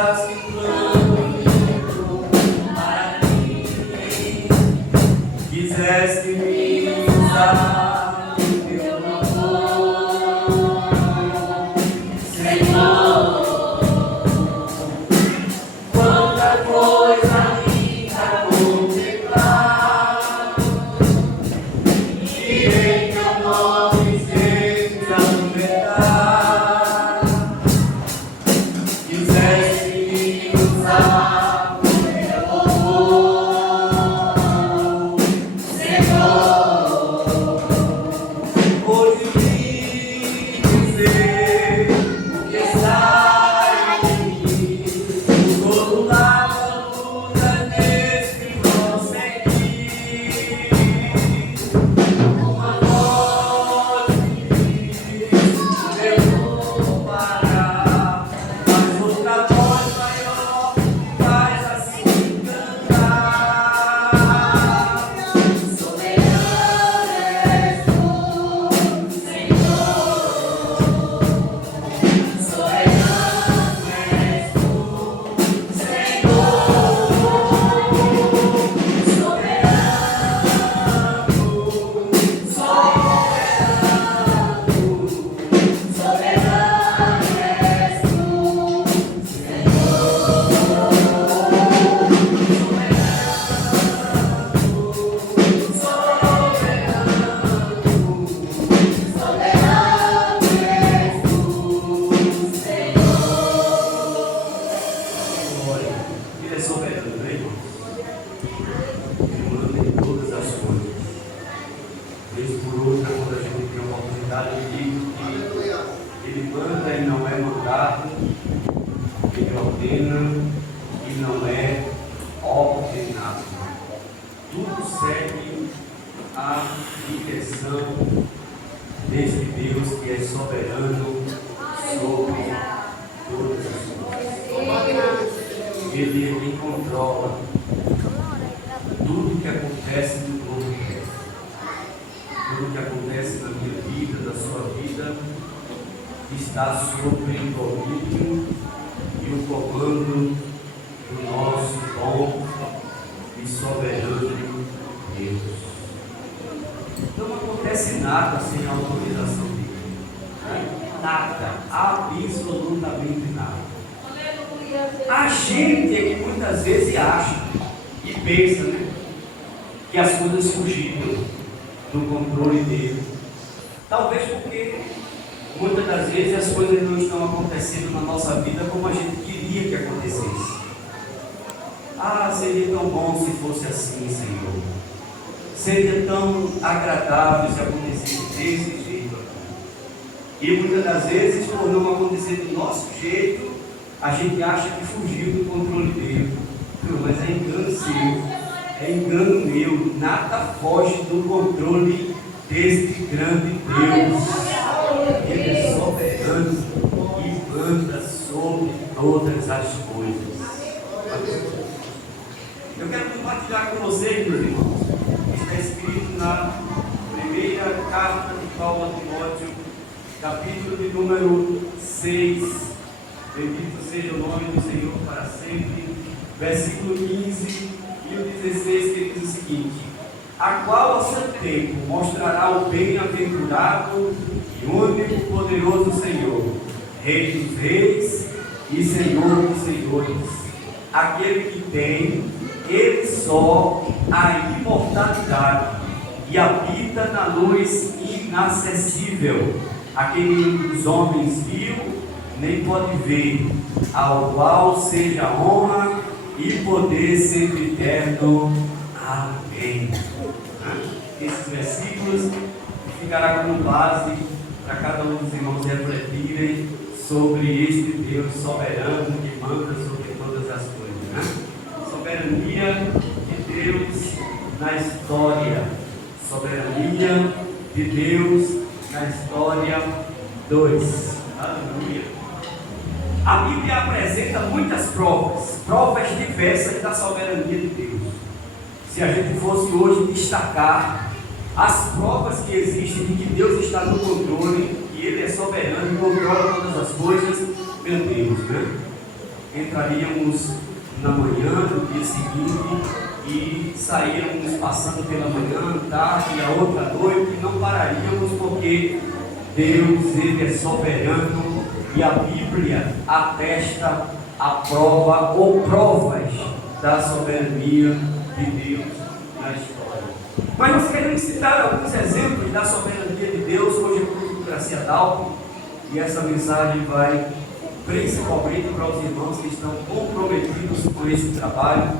pensaste plano para mim, quiseste me usar teu amor, Senhor. Quanta coisa linda contemplar, e em teu nome sempre anunciar. Quiseste me usar teu amor, Senhor. Hoje vim dizer o que está em mim. Todo lado a luta nesse prosseguir. Uma voz me diz, eu vou parar, mas outra voz maior me faz assim cantar. Soberano és tu, Senhor. Soberano és tu, Senhor. Ele é soberano, né, irmãos? Ele manda em todas as coisas. Vez por outra, quando a gente tem a oportunidade, eu digo que ele manda e não é mandado, ele ordena e não é ordenado. Tudo segue a direção deste Deus que é soberano sobre todas as coisas. Ele é quem controla tudo que acontece no mundo. Tudo que acontece na minha vida, na sua vida, está sob o domínio e o comando do nosso bom e soberano Deus. Não acontece nada sem a autorização dele. Nada, absolutamente nada. A gente é que muitas vezes acha e pensa, né, que as coisas fugiram do controle dele. Talvez porque muitas das vezes as coisas não estão acontecendo na nossa vida como a gente queria que acontecesse. Ah, seria tão bom se fosse assim, Senhor. Seria tão agradável se acontecesse desse jeito. E muitas das vezes, por não acontecer do nosso jeito, a gente acha que fugiu do controle dele. Não, mas é engano seu, é engano meu. Nada foge do controle deste grande Deus. Ele é soberano e manda sobre todas as coisas. Eu quero compartilhar com vocês, meus irmãos, está escrito na primeira carta de Paulo a Timóteo, capítulo de número 6. Bendito seja o nome do Senhor para sempre. Versículo 15 e o 16, que diz o seguinte: a qual ao seu tempo mostrará o bem-aventurado e único poderoso Senhor, Rei dos reis e Senhor dos senhores, aquele que tem, ele só, a imortalidade e habita na luz inacessível, aquele que os homens viu nem pode ver, ao qual seja honra e poder sempre eterno. Amém. Esses versículos ficará como base para cada um dos irmãos refletirem sobre este Deus soberano que manda sobre todas as coisas, né? Soberania de Deus na história. Soberania de Deus na história 2. Aleluia. A Bíblia apresenta muitas provas diversas da soberania de Deus. Se a gente fosse hoje destacar as provas que existem de que Deus está no controle, que Ele é soberano e controla todas as coisas, meu Deus, né? entraríamos na manhã do dia seguinte e saíamos passando pela manhã, tarde e a outra noite, e não pararíamos porque Deus, Ele é soberano e a Bíblia atesta a prova ou provas da soberania de Deus na história. Mas nós queremos citar alguns exemplos da soberania de Deus. Hoje é culto do Gracia Dalpin e essa mensagem vai principalmente para os irmãos que estão comprometidos com esse trabalho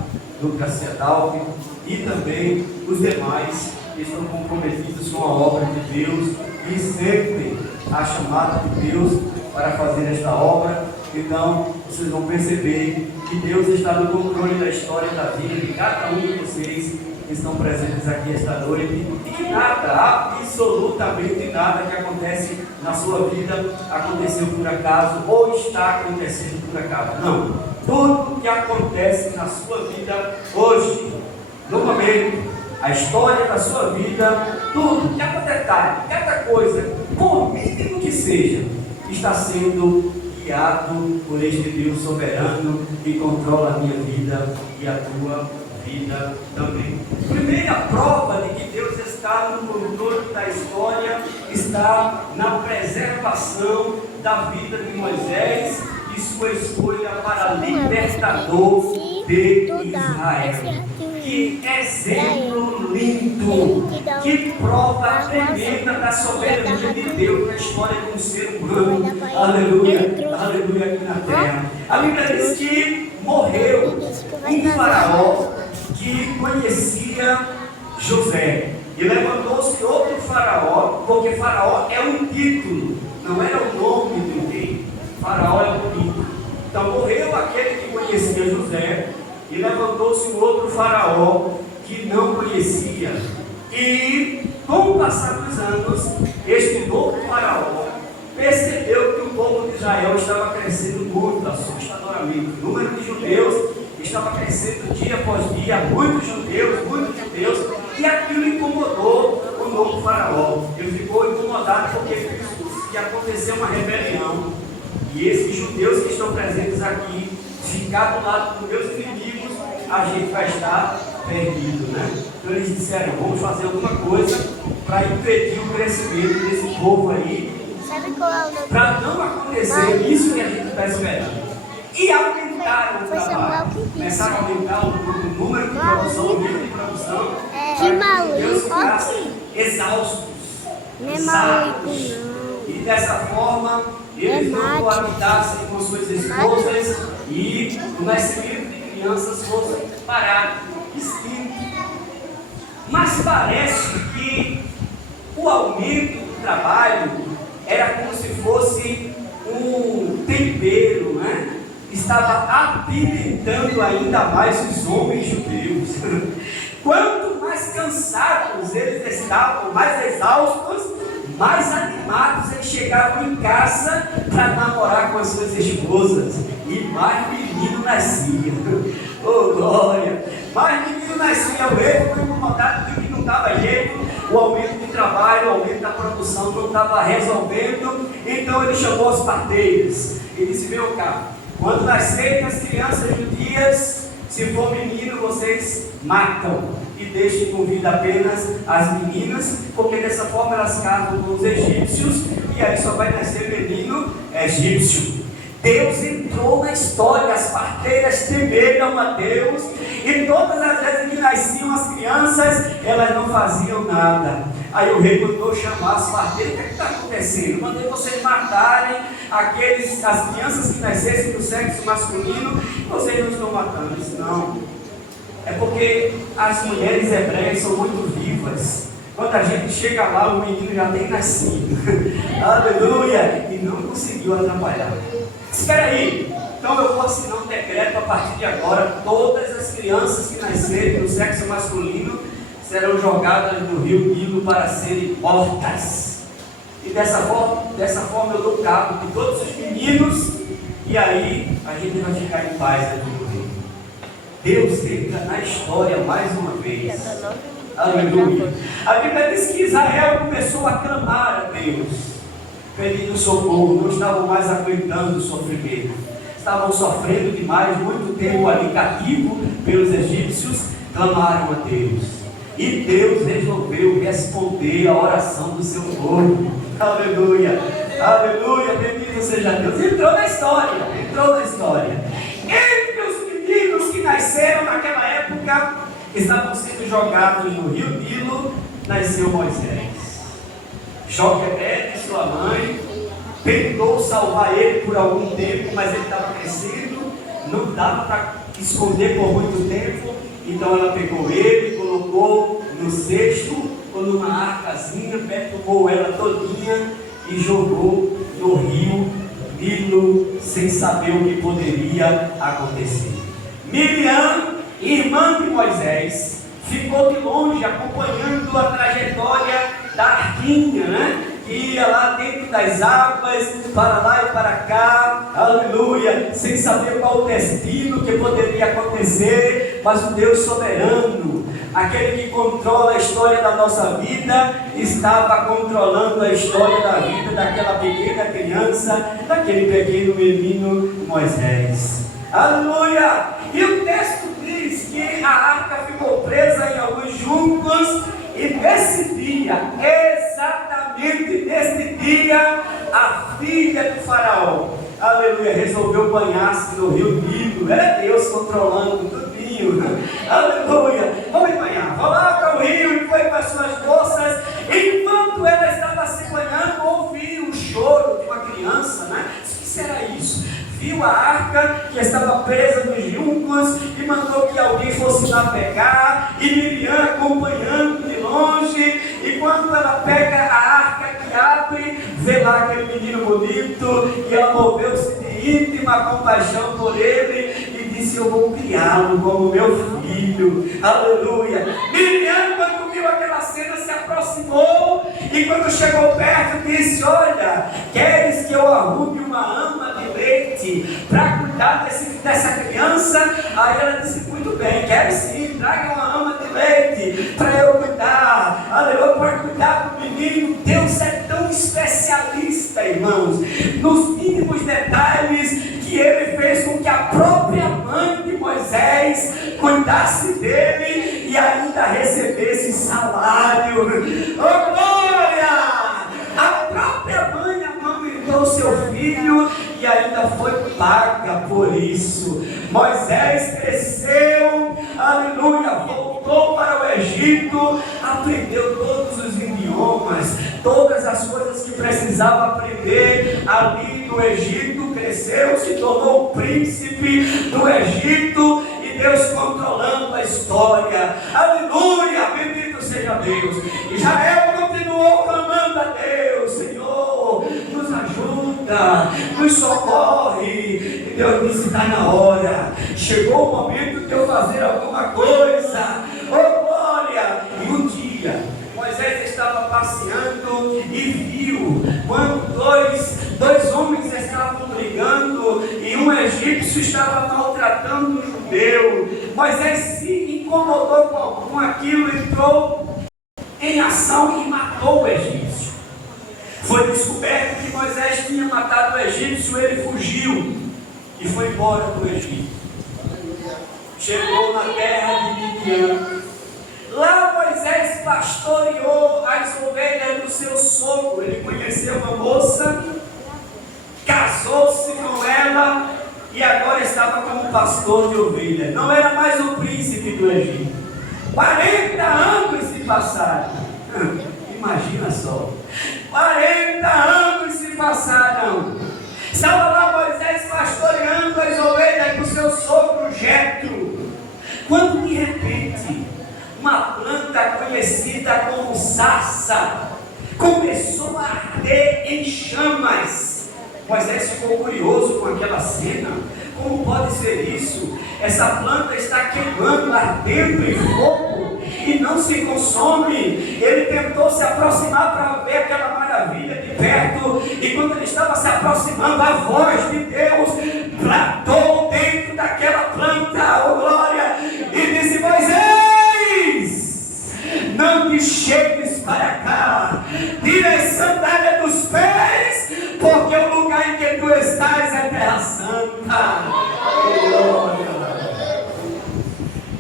do Gracia Dalpin e também os demais que estão comprometidos com a obra de Deus e sentem a chamada de Deus para fazer esta obra. Então vocês vão perceber que Deus está no controle da história e da vida de cada um de vocês que estão presentes aqui esta noite, e que nada, absolutamente nada que acontece na sua vida aconteceu por acaso ou está acontecendo por acaso. Não, tudo que acontece na sua vida hoje, no momento, a história da sua vida, tudo, cada detalhe, cada coisa, por mínimo que seja, está sendo guiado por este Deus soberano que controla a minha vida e a tua vida também. Primeira prova de que Deus está no controle da história está na preservação da vida de Moisés e sua escolha para libertador de Israel. Que exemplo lindo, que prova tremenda da soberania de Deus na história de um ser humano. Aleluia, aleluia aqui na terra. A Bíblia diz que morreu um faraó que conhecia José. E levantou-se outro faraó, porque faraó é um título, não era o nome do rei. Faraó é um título. Então morreu aquele que conhecia José, e levantou-se um outro faraó que não conhecia. E com o passar dos anos, este novo faraó percebeu que o povo de Israel estava crescendo muito, assustadoramente. O número de judeus estava crescendo dia após dia, muitos judeus, e aquilo incomodou o novo faraó. Ele ficou incomodado porque viu que aconteceu uma rebelião. E esses judeus que estão presentes aqui, ficar do lado dos meus inimigos, a gente vai estar perdido, né? Então eles disseram, vamos fazer alguma coisa para impedir o crescimento desse povo aí, para não acontecer isso que a gente está esperando. E aumentaram o trabalho, começaram a aumentar o número de produção, o nível de produção, para que Deus ficasse exaustos, cansados. E dessa forma, eles não coabitassem com suas esposas e o nascimento de crianças fosse parado, extinto. Mas parece que o aumento do trabalho era como se fosse um tempero, né? Estava apimentando ainda mais os homens judeus. Quanto mais cansados eles estavam, mais exaustos, mais animados eles chegavam em casa para namorar com as suas esposas. E mais menino nascia. Oh glória! Mais menino nascia. O rei ficou incomodado, viu que não dava jeito. O aumento de trabalho, o aumento da produção não estava resolvendo. Então ele chamou os parteiros e disse, meu cá, quando nascerem as crianças judias, se for menino, vocês matam e deixem com vida apenas as meninas, porque dessa forma elas casam com os egípcios e aí só vai nascer menino egípcio. Deus entrou na história, as parteiras temeram a Deus, e todas as vezes que nasciam as crianças, elas não faziam nada. Aí o rei mandou chamar as parteiras. O que está acontecendo? Mandei vocês matarem as crianças que nascessem do sexo masculino, vocês não estão matando. Isso não. É porque as mulheres hebreias são muito vivas. Quando a gente chega lá, o menino já tem nascido. Aleluia! E não conseguiu atrapalhar. Espera aí, então eu vou assinar um decreto a partir de agora. Todas as crianças que nascerem do sexo masculino serão jogadas no rio Nilo para serem mortas. E dessa forma eu dou cabo de todos os meninos, e aí a gente vai ficar em paz aqui no reino. Deus entra na história mais uma vez. Aleluia. A Bíblia diz que Israel começou a clamar a Deus, pedindo socorro, não estavam mais aguentando o sofrimento. estavam sofrendo demais, muito tempo ali cativo pelos egípcios, clamaram a Deus. E Deus resolveu responder a oração do seu povo. Aleluia, aleluia, bendito seja Deus. Entrou na história. Entre os meninos que nasceram naquela época, estavam sendo jogados no rio Nilo, nasceu Moisés. Joquebede, sua mãe, tentou salvar ele por algum tempo, mas ele estava crescendo, não dava para esconder por muito tempo. Então ela pegou ele, colocou no cesto ou numa arcazinha, perturbou ela todinha e jogou no rio Nilo, sem saber o que poderia acontecer. Miriam, irmã de Moisés, ficou de longe acompanhando a trajetória da arquinha, né? Que ia lá dentro das águas, para lá e para cá, aleluia, sem saber qual o destino que poderia acontecer, mas o Deus soberano, aquele que controla a história da nossa vida, estava controlando a história da vida daquela pequena criança, daquele pequeno menino Moisés. Aleluia! E o texto diz que a arca ficou presa em alguns juncos, e nesse dia, exatamente nesse dia, a filha do faraó, aleluia, resolveu banhar-se no rio Nilo. É Deus controlando tudinho, aleluia. Vamos banhar, vou lá para o rio e foi para suas moças. Enquanto ela estava se banhando, ouviu o choro de uma criança, né? O que será isso? Viu a arca que estava presa nos juncos e mandou que alguém fosse lá pegar, e Miriam acompanhando de longe, e quando ela pega a arca que abre, vê lá aquele menino bonito, e ela moveu-se de íntima compaixão por ele e disse: eu vou criá-lo como meu filho, aleluia. Miriam, quando viu aquela cena, se aproximou, e quando chegou perto disse: olha, queres que eu arrume uma ama de leite para cuidar dessa criança? Aí ela disse: muito bem, quero sim, traga uma ama de leite para eu cuidar, aleluia, para cuidar do menino. Deus é tão especialista, irmãos, nos mínimos detalhes, que ele fez com que a própria mãe de Moisés cuidasse dele e ainda recebesse salário. Oh glória! A própria mãe amamentou seu filho e ainda foi paga por isso. Moisés cresceu, aleluia, voltou para o Egito, aprendeu todos os idiomas, todas as coisas que precisava aprender ali no Egito. Cresceu, se tornou príncipe do Egito, e Deus controlando a história. Aleluia, bendito seja Deus. Israel continuou clamando a Deus: Senhor, nos ajuda, nos socorre. E Deus disse: está na hora, chegou o momento de eu fazer alguma coisa. Oh glória! E um dia Moisés estava passeando e viu quando dois homens estavam brigando e um egípcio estava maltratando um judeu. Moisés se incomodou com aquilo, entrou em ação e matou o egípcio. Foi descoberto que Moisés tinha matado o egípcio, ele fugiu e foi embora para o Egito. Chegou na terra de Midian. Lá Moisés pastoreou as ovelhas do seu sogro. Ele conheceu uma moça, casou-se com ela e agora estava como pastor de ovelhas. Não era mais o príncipe do Egito. 40 anos se passaram. Imagina só. 40 anos se passaram. Estava lá Moisés pastoreando as ovelhas do seu sogro Jetro, quando de repente uma planta conhecida como sarça começou a arder em chamas. Moisés ficou curioso com aquela cena. Como pode ser isso? Essa planta está queimando, ardendo em fogo e não se consome. Ele tentou se aproximar para ver aquela maravilha de perto, e quando ele estava se aproximando, a voz de Deus bradou dentro daquela planta, oh glória, e disse: Moisés, não te chegues para cá, tira as sandálias dos pés, porque o lugar em que tu estás é terra santa.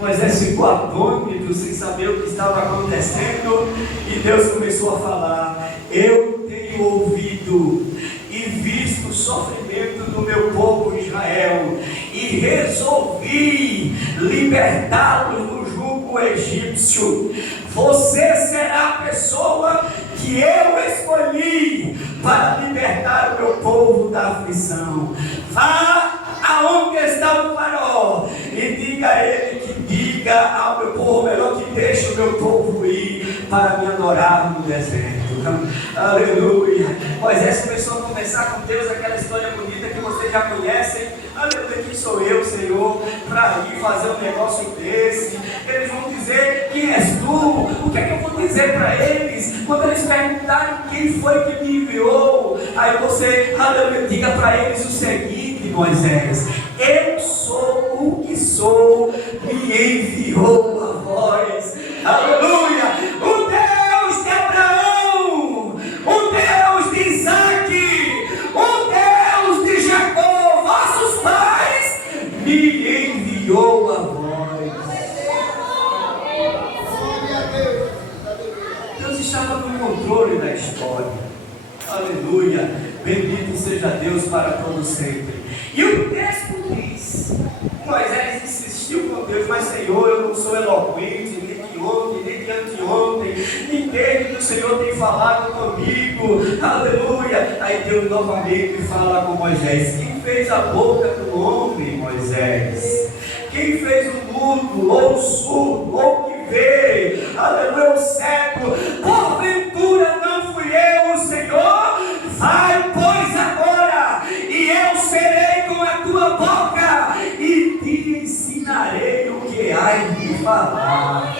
Moisés ficou atônito, sem saber o que estava acontecendo, e Deus começou a falar: eu tenho ouvido e visto o sofrimento do meu povo Israel, e resolvi libertá-los do jugo egípcio. Você será a pessoa que eu escolhi para libertar o meu povo da aflição. Vá aonde está o faraó e diga a ele que diga ao meu povo, melhor, que deixe o meu povo ir para me adorar no deserto. Aleluia. Moisés começou a conversar com Deus, aquela história bonita que vocês já conhecem. Aleluia, quem sou eu, Senhor, para ir fazer um negócio desse? Eles vão dizer: quem és tu? O que é que eu vou dizer para eles quando eles perguntarem quem foi que me enviou? Aí você, aleluia, diga para eles o seguinte: Moisés, eu sou o que sou, me enviou a voz. Aleluia. O Deus de Abraão, o Deus de Isaac, o Deus de Jacó, vossos pais, me enviou a voz. Deus estava no controle da história. Aleluia. Bendito seja Deus para todo sempre. E o texto diz: Moisés insistiu com Deus: mas Senhor, eu não sou eloquente, nem de ontem, nem de anteontem, entende que o Senhor tem falado comigo. Aleluia. Aí Deus novamente fala com Moisés: quem fez a boca do homem, Moisés? Quem fez o mudo, ou o surdo, ou o que vê? Aleluia, o cego? Porventura não fui eu, o Senhor? Vai, pois, agora, e eu serei com a tua boca, e te ensinarei o que hás de falar.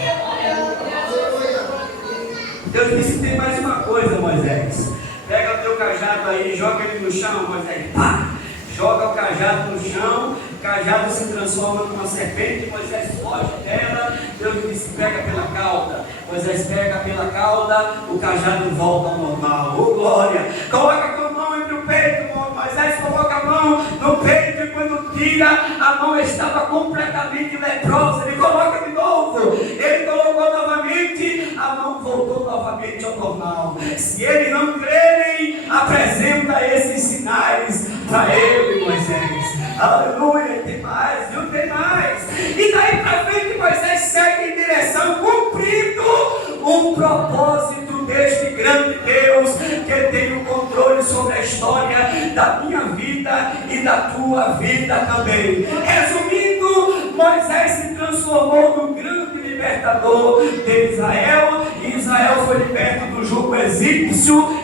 Deus disse: tem mais uma coisa, Moisés. Pega o teu cajado aí, joga ele no chão, Moisés. Pá! Joga o cajado no chão, o cajado se transforma numa serpente, Moisés foge dela. Deus disse: pega pela cauda. Moisés pega pela cauda, o cajado volta ao normal. Oh, glória! Coloca a tua mão entre o peito, Moisés coloca a mão no peito, e quando tira, a mão estava completamente leprosa. Ele coloca de novo, ele colocou novamente, a mão voltou novamente ao normal. Se eles não crerem, apresenta esses sinais para ele, Moisés. Aleluia. Tem mais, viu? Tem mais. E daí para frente, Moisés segue em direção, cumprindo o propósito deste grande Deus, que tem o controle sobre a história da minha vida e da tua vida também. Resumindo, Moisés se transformou num grande libertador de Israel, e Israel foi liberto do jugo egípcio,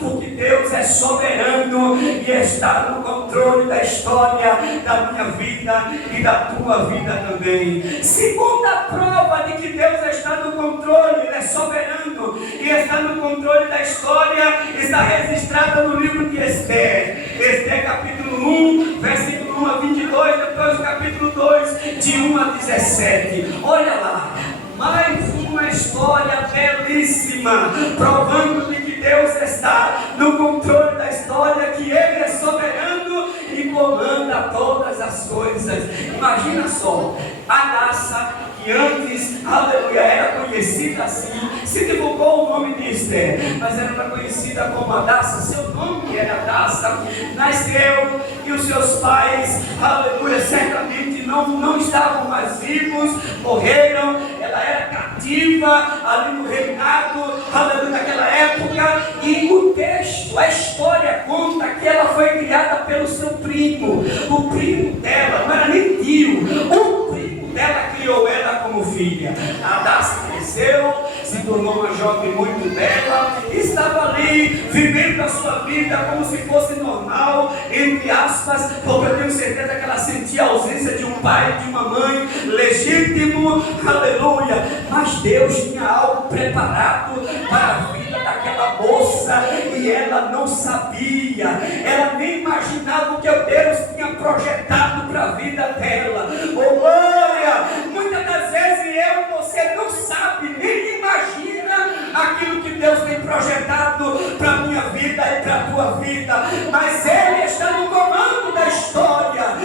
porque Deus é soberano e está no controle da história da minha vida e da tua vida também. Segunda prova de que Deus está no controle, Ele é soberano e está no controle da história, está registrada no livro de Esther. Esther capítulo 1, versículo 1 a 22, depois o capítulo 2, de 1 a 17. Olha lá, mais uma história belíssima, provando de que Deus está no controle da história, que Ele é soberano e comanda todas as coisas. Imagina só, Hadassah, que antes, aleluia, era conhecida assim, se divulgou o nome de Esther, mas era conhecida como Hadassah. Seu nome era Hadassah, nasceu, e os seus pais, aleluia, certamente não estavam mais vivos, morreram. Ela era cativa ali no reinado, aleluia, naquela época. E o texto, a história conta que ela foi criada pelo seu primo. O primo dela não era nem tio, o primo dela criou ela como filha. A Hadassah cresceu, se tornou uma jovem muito bela, e estava ali vivendo a sua vida como se fosse normal, entre aspas, porque eu tenho certeza que ela sentia a ausência de um pai, de uma mãe legítimo, aleluia. Mas Deus tinha algo preparado para a vida daquela moça, e ela não sabia, ela nem imaginava o que Deus tinha projetado para a vida dela. Oh, glória! Muitas das vezes eu e você não sabe, nem imagina a aquilo que Deus tem projetado para a minha vida e para a tua vida, mas Ele está no comando da história.